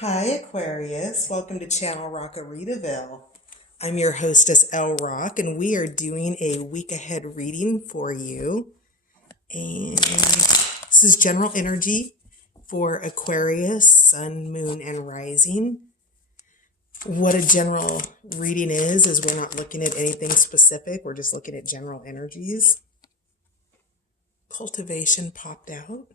Hi, Aquarius. Welcome to Channel Rockaritaville. I'm your hostess, L Rock, and we are doing a week ahead reading for you. And this is general energy for Aquarius, Sun, Moon, and Rising. What a general reading is we're not looking at anything specific. We're just looking at general energies. Cultivation popped out.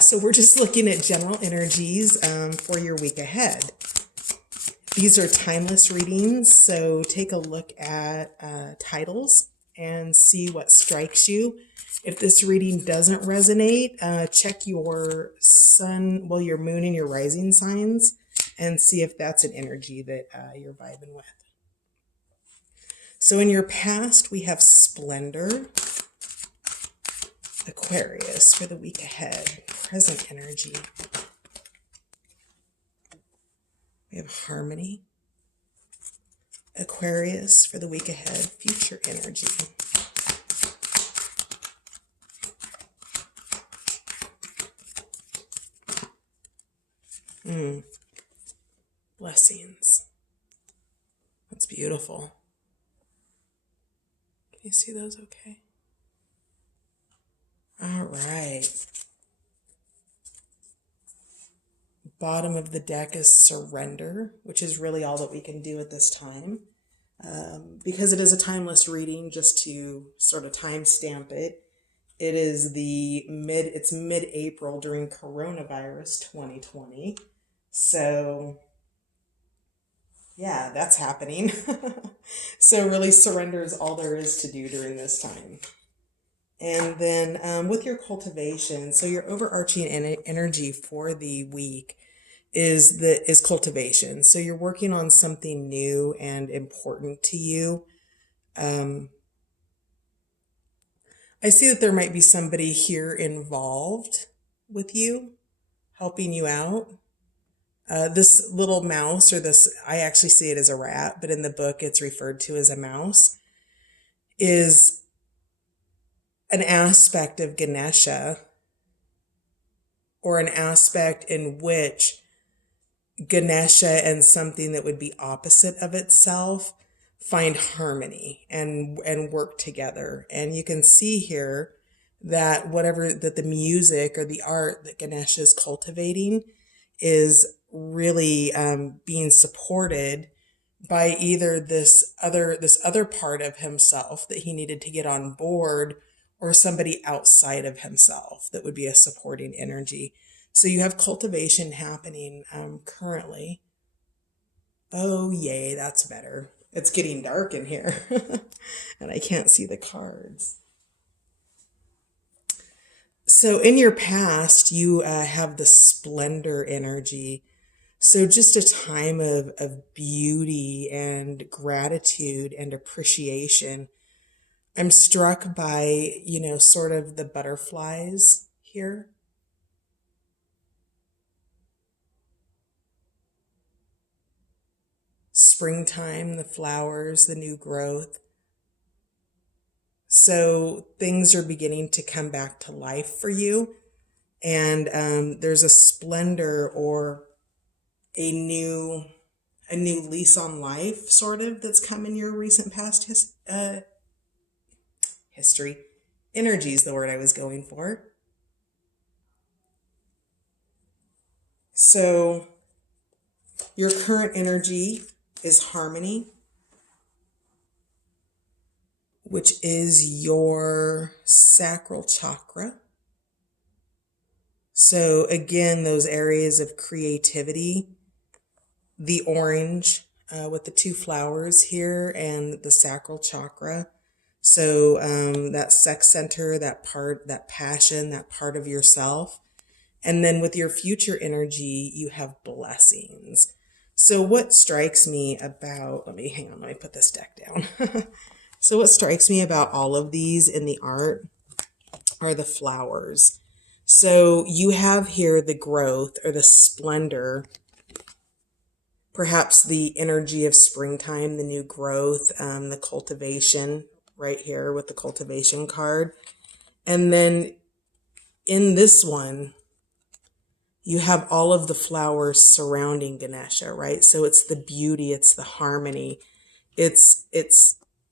So we're just looking at general energies for your week ahead. These are timeless readings, so take a look at titles and see what strikes you. If this reading doesn't resonate, check your sun, your moon and your rising signs and see if that's an energy that you're vibing with. So in your past, we have splendor. Aquarius for the week ahead, present energy. We have harmony. Aquarius for the week ahead, future energy. Blessings. That's beautiful. Can you see those okay? All right. Bottom of the deck is surrender, which is really all that we can do at this time. Because it is a timeless reading, just to sort of timestamp it, it is it's mid-April during coronavirus 2020. So yeah, that's happening. So really surrender is all there is to do during this time. And then with your cultivation, so your overarching energy for the week is cultivation. So you're working on something new and important to you. I see that there might be somebody here involved with you, helping you out. This little mouse, I actually see it as a rat, but in the book it's referred to as a mouse, is an aspect of Ganesha, or an aspect in which Ganesha and something that would be opposite of itself find harmony and work together. And you can see here that that the music or the art that Ganesha is cultivating is really being supported by either this other part of himself that he needed to get on board, or somebody outside of himself that would be a supporting energy. So you have cultivation happening currently. Oh, yay, that's better. It's getting dark in here and I can't see the cards. So in your past, you have the splendor energy. So just a time of beauty and gratitude and appreciation. I'm struck by, sort of the butterflies here. Springtime, the flowers, the new growth. So things are beginning to come back to life for you. And there's a splendor or a new lease on life, sort of, that's come in your recent past history. Energy is the word I was going for. So your current energy is harmony, which is your sacral chakra. So again, those areas of creativity, the orange with the two flowers here and the sacral chakra. So that sex center, that part, that passion, that part of yourself. And then with your future energy, you have blessings. So what strikes me about, let me put this deck down. So what strikes me about all of these in the art are the flowers. So you have here the growth or the splendor, perhaps the energy of springtime, the new growth, the cultivation right here with the cultivation card. And then in this one, you have all of the flowers surrounding Ganesha, right? So it's the beauty, it's the harmony, it's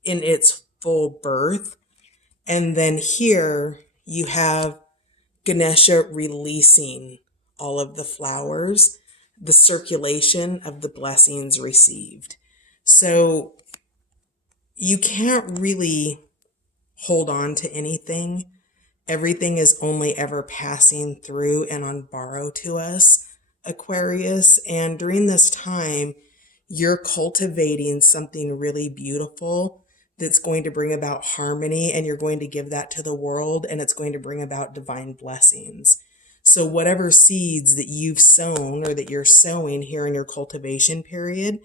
in its full birth. And then here you have Ganesha releasing all of the flowers, the circulation of the blessings received. So you can't really hold on to anything. Everything is only ever passing through and on borrow to us, Aquarius. And during this time, you're cultivating something really beautiful that's going to bring about harmony, and you're going to give that to the world, and it's going to bring about divine blessings. So whatever seeds that you've sown or that you're sowing here in your cultivation period,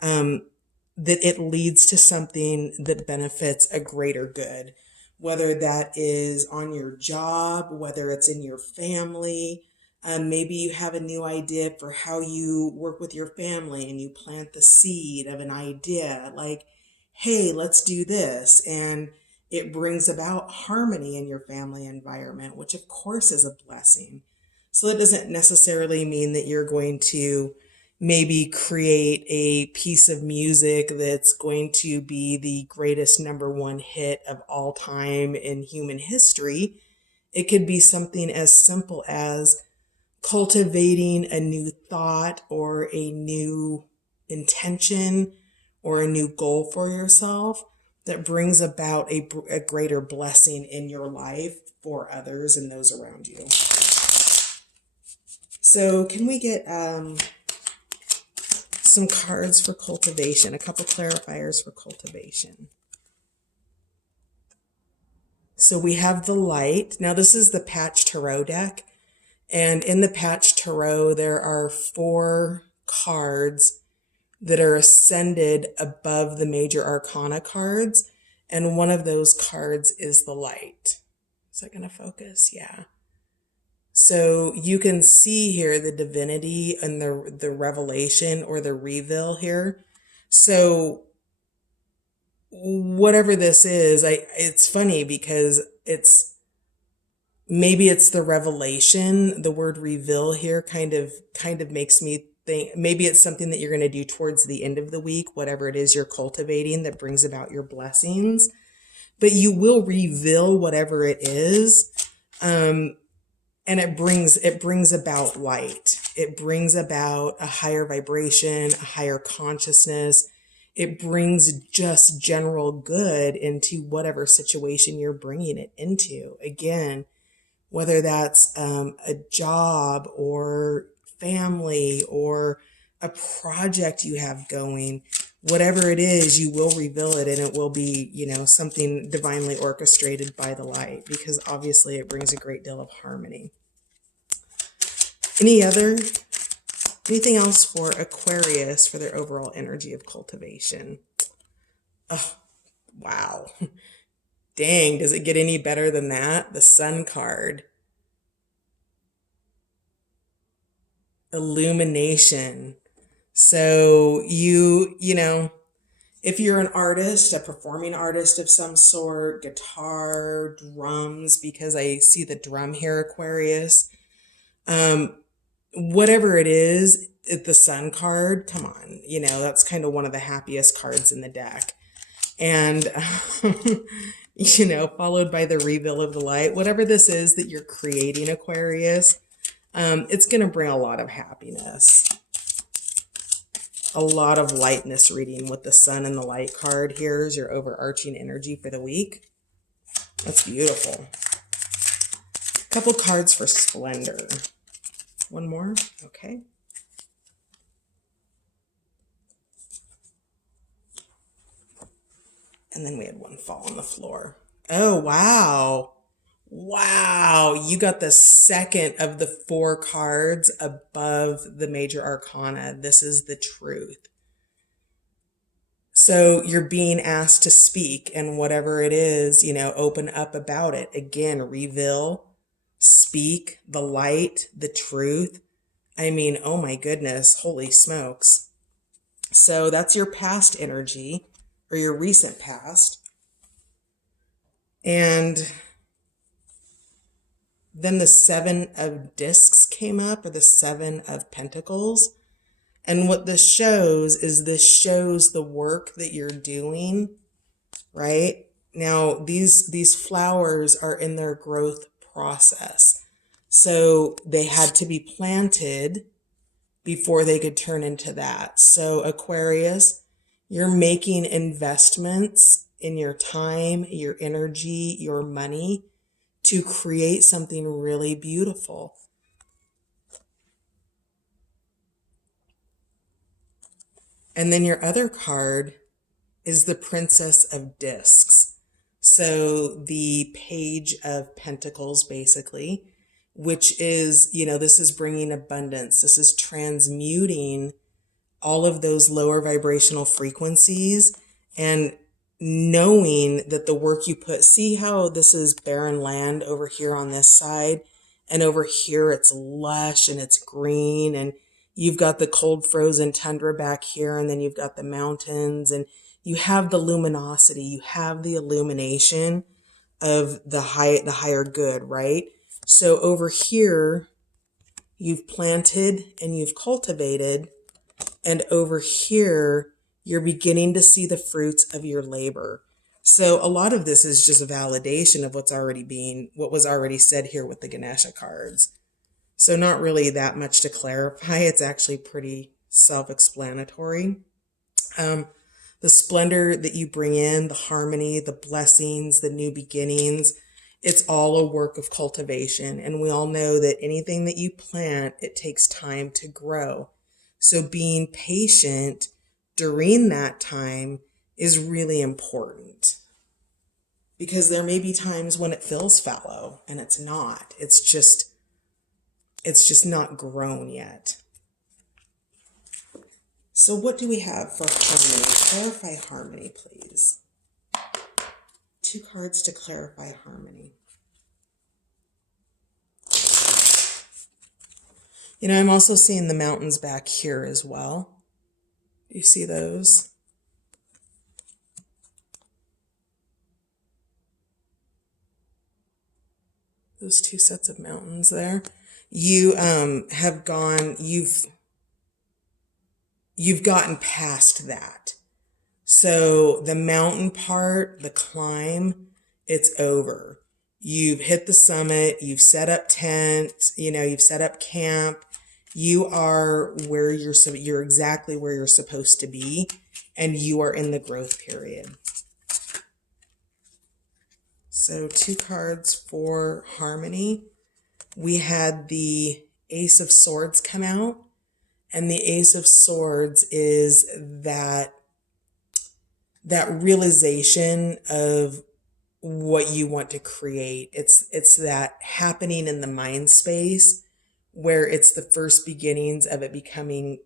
that it leads to something that benefits a greater good, whether that is on your job, whether it's in your family. Maybe you have a new idea for how you work with your family and you plant the seed of an idea like, hey, let's do this. And it brings about harmony in your family environment, which of course is a blessing. So it doesn't necessarily mean that you're going to maybe create a piece of music that's going to be the greatest #1 hit of all time in human history. It could be something as simple as cultivating a new thought or a new intention or a new goal for yourself that brings about a greater blessing in your life for others and those around you. So can we get some cards for cultivation, a couple clarifiers for cultivation? So we have the light. Now this is the Patch Tarot deck. And in the Patch Tarot, there are 4 cards that are ascended above the major arcana cards. And one of those cards is the light. Is that going to focus? Yeah. So you can see here the divinity and the revelation or the reveal here. So whatever this is, it's funny because maybe it's the revelation. The word reveal here kind of makes me think maybe it's something that you're going to do towards the end of the week, whatever it is you're cultivating that brings about your blessings. But you will reveal whatever it is. And it brings about light. It brings about a higher vibration, a higher consciousness. It brings just general good into whatever situation you're bringing it into. Again, whether that's a job or family or a project you have going, whatever it is, you will reveal it, and it will be, something divinely orchestrated by the light, because obviously it brings a great deal of harmony. Anything else for Aquarius for their overall energy of cultivation? Oh, wow. Dang, does it get any better than that? The Sun card. Illumination. So if you're an artist, a performing artist of some sort, guitar, drums, because I see the drum here, Aquarius, whatever it is, the Sun card, come on, that's kind of one of the happiest cards in the deck. And, followed by the reveal of the light, whatever this is that you're creating, Aquarius, it's going to bring a lot of happiness, a lot of lightness reading with the Sun and the light card. Here's your overarching energy for the week. That's beautiful. A couple cards for splendor. One more. Okay. And then we had one fall on the floor. Oh, wow. Wow. You got the second of the 4 cards above the major arcana. This is the truth. So you're being asked to speak, and whatever it is, open up about it. Again, reveal, speak the light, the truth. I mean, oh my goodness, holy smokes. So that's your past energy, or your recent past. And Then the Seven of Discs came up, or the Seven of Pentacles. And what this shows is this shows the work that you're doing, right? Now, these flowers are in their growth process. So they had to be planted before they could turn into that. So Aquarius, you're making investments in your time, your energy, your money to create something really beautiful. And then your other card is the Princess of Discs. So the Page of Pentacles, basically, which is, this is bringing abundance. This is transmuting all of those lower vibrational frequencies and knowing that the work you put, see how this is barren land over here on this side, and over here it's lush and it's green, and you've got the cold frozen tundra back here, and then you've got the mountains, and you have the luminosity, you have the illumination of the higher good, right? So over here you've planted and you've cultivated, and over here you're beginning to see the fruits of your labor. So a lot of this is just a validation of what was already said here with the Ganesha cards. So not really that much to clarify. It's actually pretty self-explanatory. The splendor that you bring in, the harmony, the blessings, the new beginnings, it's all a work of cultivation. And we all know that anything that you plant, it takes time to grow. So being patient during that time is really important, because there may be times when it feels fallow and it's not. It's just not grown yet. So what do we have for harmony? Clarify harmony, please. 2 cards to clarify harmony. I'm also seeing the mountains back here as well. Do you see those? Those 2 sets of mountains there. You you've gotten past that. So the mountain part, the climb, it's over. You've hit the summit, you've set up tent, you've set up camp. You are where you're exactly where you're supposed to be, and you are in the growth period. So 2 cards for harmony. We had the Ace of Swords come out, and the Ace of Swords is that realization of what you want to create. It's that happening in the mind space where it's the first beginnings of it becoming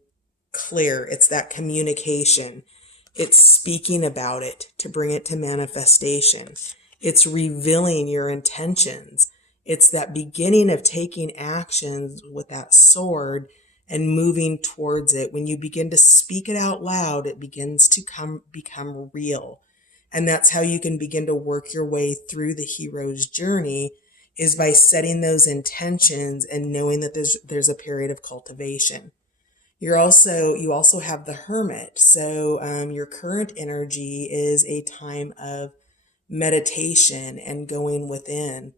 clear. It's that communication. It's speaking about it to bring it to manifestation. It's revealing your intentions. It's that beginning of taking actions with that sword and moving towards it. When you begin to speak it out loud, it begins to become real. And that's how you can begin to work your way through the hero's journey, is by setting those intentions and knowing that there's a period of cultivation. You also have the Hermit. So your current energy is a time of meditation and going within,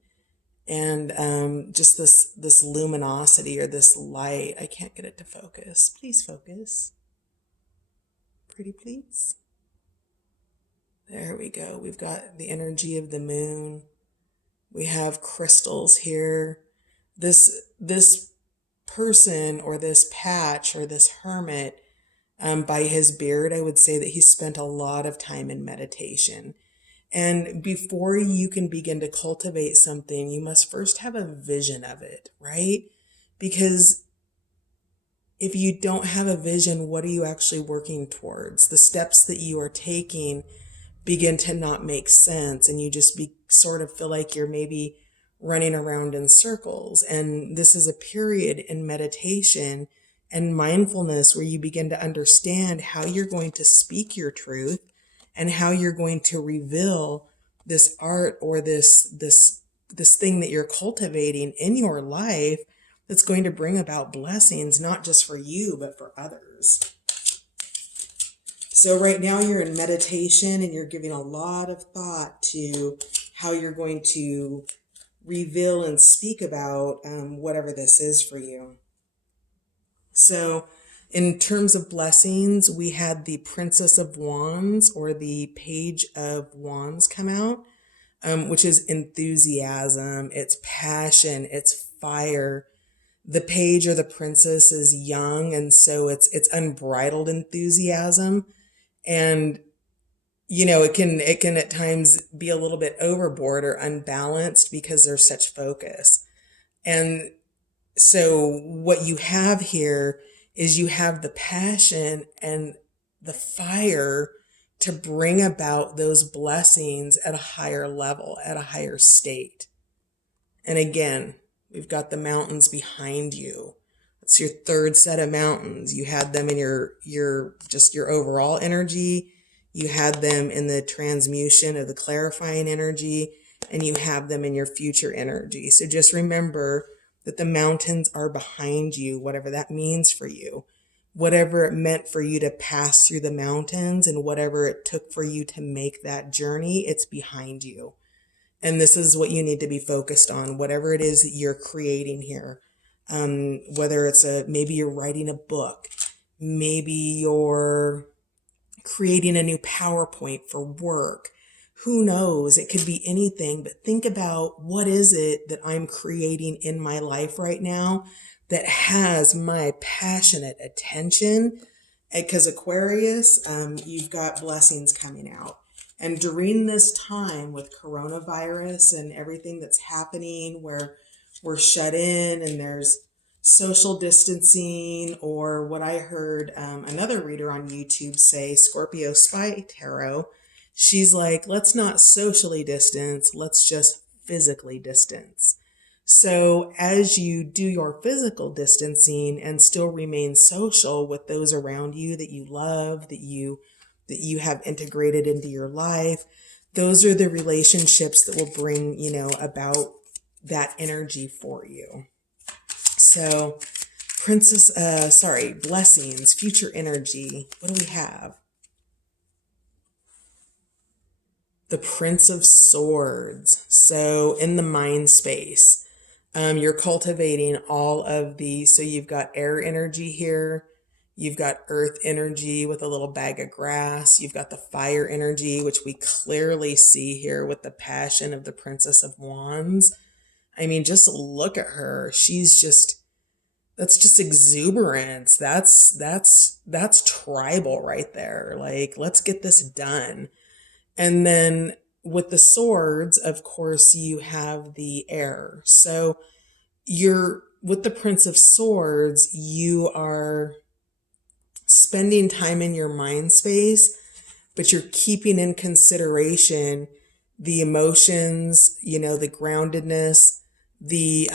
and just this luminosity or this light. I can't get it to focus. Please focus. Pretty please. There we go. We've got the energy of the moon. We have crystals here. This person, or this patch, or this hermit, by his beard, I would say that he spent a lot of time in meditation. And before you can begin to cultivate something, you must first have a vision of it, right? Because if you don't have a vision, what are you actually working towards? The steps that you are taking begin to not make sense, and you just sort of feel like you're maybe running around in circles. And this is a period in meditation and mindfulness where you begin to understand how you're going to speak your truth and how you're going to reveal this art, or this this thing that you're cultivating in your life that's going to bring about blessings, not just for you, but for others. So right now you're in meditation and you're giving a lot of thought to how you're going to reveal and speak about whatever this is for you. So in terms of blessings, we had the Princess of Wands or the Page of Wands come out, which is enthusiasm, it's passion, it's fire. The page or the princess is young, and so it's unbridled enthusiasm. And it can at times be a little bit overboard or unbalanced because there's such focus. And so what you have here is you have the passion and the fire to bring about those blessings at a higher level, at a higher state. And again, we've got the mountains behind you. It's your third set of mountains. You had them in your overall energy. You had them in the transmutation of the clarifying energy, and you have them in your future energy. So just remember that the mountains are behind you, whatever that means for you, whatever it meant for you to pass through the mountains and whatever it took for you to make that journey, it's behind you. And this is what you need to be focused on, whatever it is that you're creating here. Whether it's maybe you're writing a book, maybe you're creating a new PowerPoint for work. Who knows? It could be anything, but think about what is it that I'm creating in my life right now that has my passionate attention. Because Aquarius, you've got blessings coming out. And during this time with coronavirus and everything that's happening where we're shut in and there's social distancing, or what I heard another reader on YouTube say, Scorpio Spy Tarot, she's like, let's not socially distance, let's just physically distance. So as you do your physical distancing and still remain social with those around you that you love, that you have integrated into your life, those are the relationships that will bring, about that energy for you. So blessings, future energy. What do we have? The Prince of Swords. So in the mind space, you're cultivating all of these. So you've got air energy here. You've got earth energy with a little bag of grass. You've got the fire energy, which we clearly see here with the passion of the Princess of Wands. I mean, just look at her. That's just exuberance. That's tribal right there. Like, let's get this done. And then with the swords, of course, you have the air. So with the Prince of Swords, you are spending time in your mind space, but you're keeping in consideration the emotions, the groundedness, the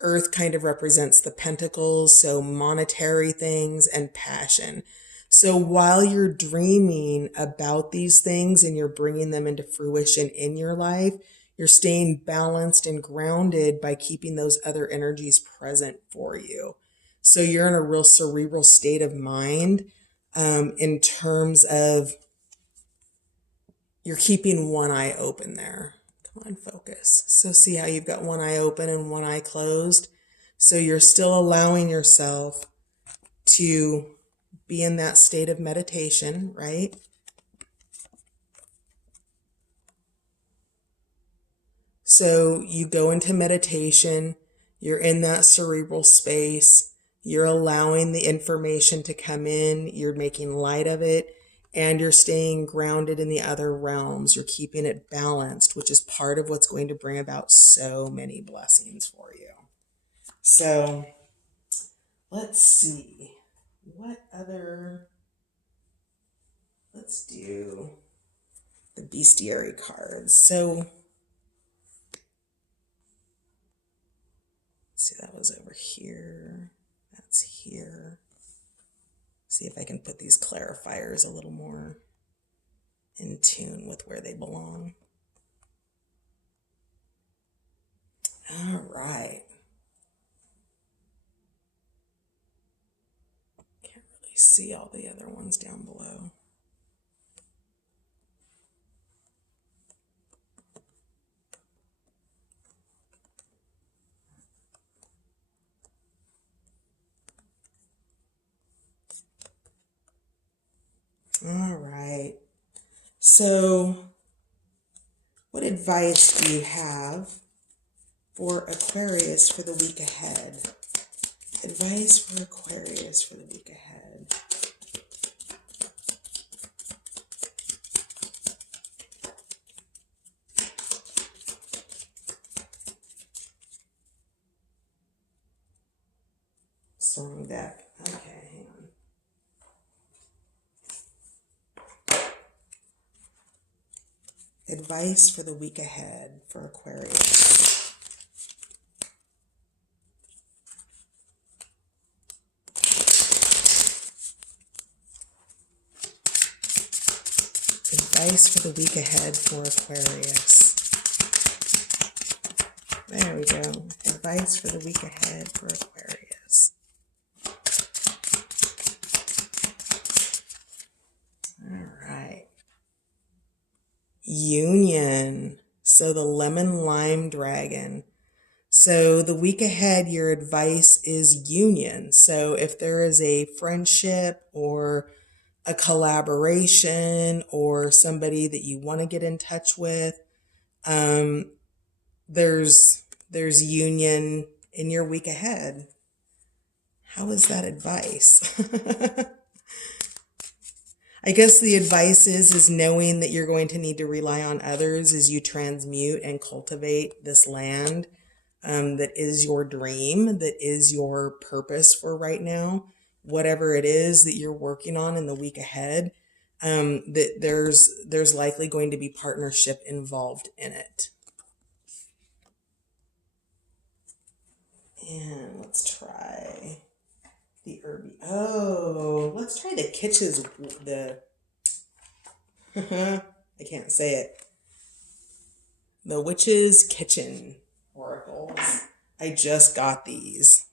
earth kind of represents the pentacles, so monetary things and passion. So while you're dreaming about these things and you're bringing them into fruition in your life, you're staying balanced and grounded by keeping those other energies present for you. So you're in a real cerebral state of mind in terms of you're keeping one eye open there. Come on, focus. So see how you've got one eye open and one eye closed? So you're still allowing yourself to be in that state of meditation, right? So you go into meditation, you're in that cerebral space, you're allowing the information to come in, you're making light of it, and you're staying grounded in the other realms. You're keeping it balanced, which is part of what's going to bring about so many blessings for you. So let's see. Let's do the bestiary cards. So see, that was over here. That's here. See if I can put these clarifiers a little more in tune with where they belong. All right. Can't really see all the other ones down below. All right. So, what advice do you have for Aquarius for the week ahead? Advice for Aquarius for the week ahead. Strong deck. Okay, hang on. Advice for the week ahead for Aquarius. Advice for the week ahead for Aquarius. There we go. Advice for the week ahead for Aquarius. All right. Union. So the lemon lime dragon. So the week ahead, your advice is union. So if there is a friendship or a collaboration or somebody that you want to get in touch with, there's union in your week ahead. How is that advice? I guess the advice is knowing that you're going to need to rely on others as you transmute and cultivate this land that is your dream, that is your purpose for right now, whatever it is that you're working on in the week ahead. That there's likely going to be partnership involved in it. And let's try the herby. Oh, let's try the kitsch's, I can't say it. The Witch's Kitchen oracles. I just got these.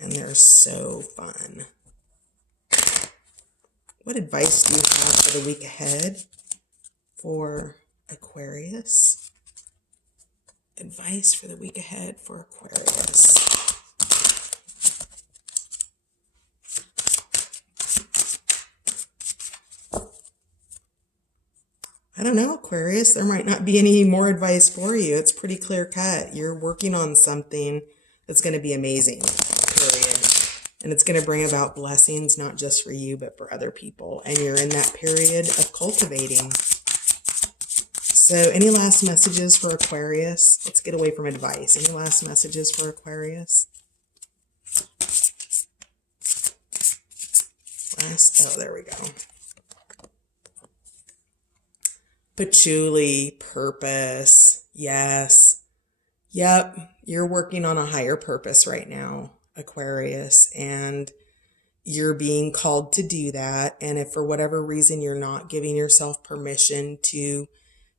And they're so fun. What advice do you have for the week ahead for Aquarius? Advice for the week ahead for Aquarius. I don't know, Aquarius. There might not be any more advice for you. It's pretty clear cut. You're working on something that's going to be amazing, period. And it's going to bring about blessings, not just for you, but for other people. And you're in that period of cultivating. So any last messages for Aquarius? Let's get away from advice. Any last messages for Aquarius? Oh, there we go. Patchouli, purpose. Yes. Yep. You're working on a higher purpose right now, Aquarius, and you're being called to do that. And if for whatever reason you're not giving yourself permission to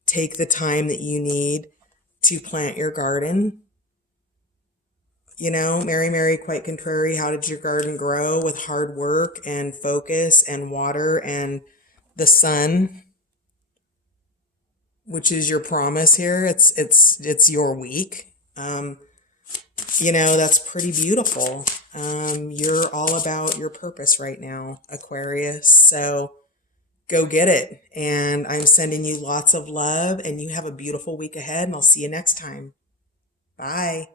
take the time that you need to plant your garden, you know, Mary, Mary, quite contrary, how did your garden grow? With hard work and focus and water and the sun, which is your promise here. It's your week. You know, that's pretty beautiful. You're all about your purpose right now, Aquarius. So go get it. And I'm sending you lots of love, and you have a beautiful week ahead, and I'll see you next time. Bye.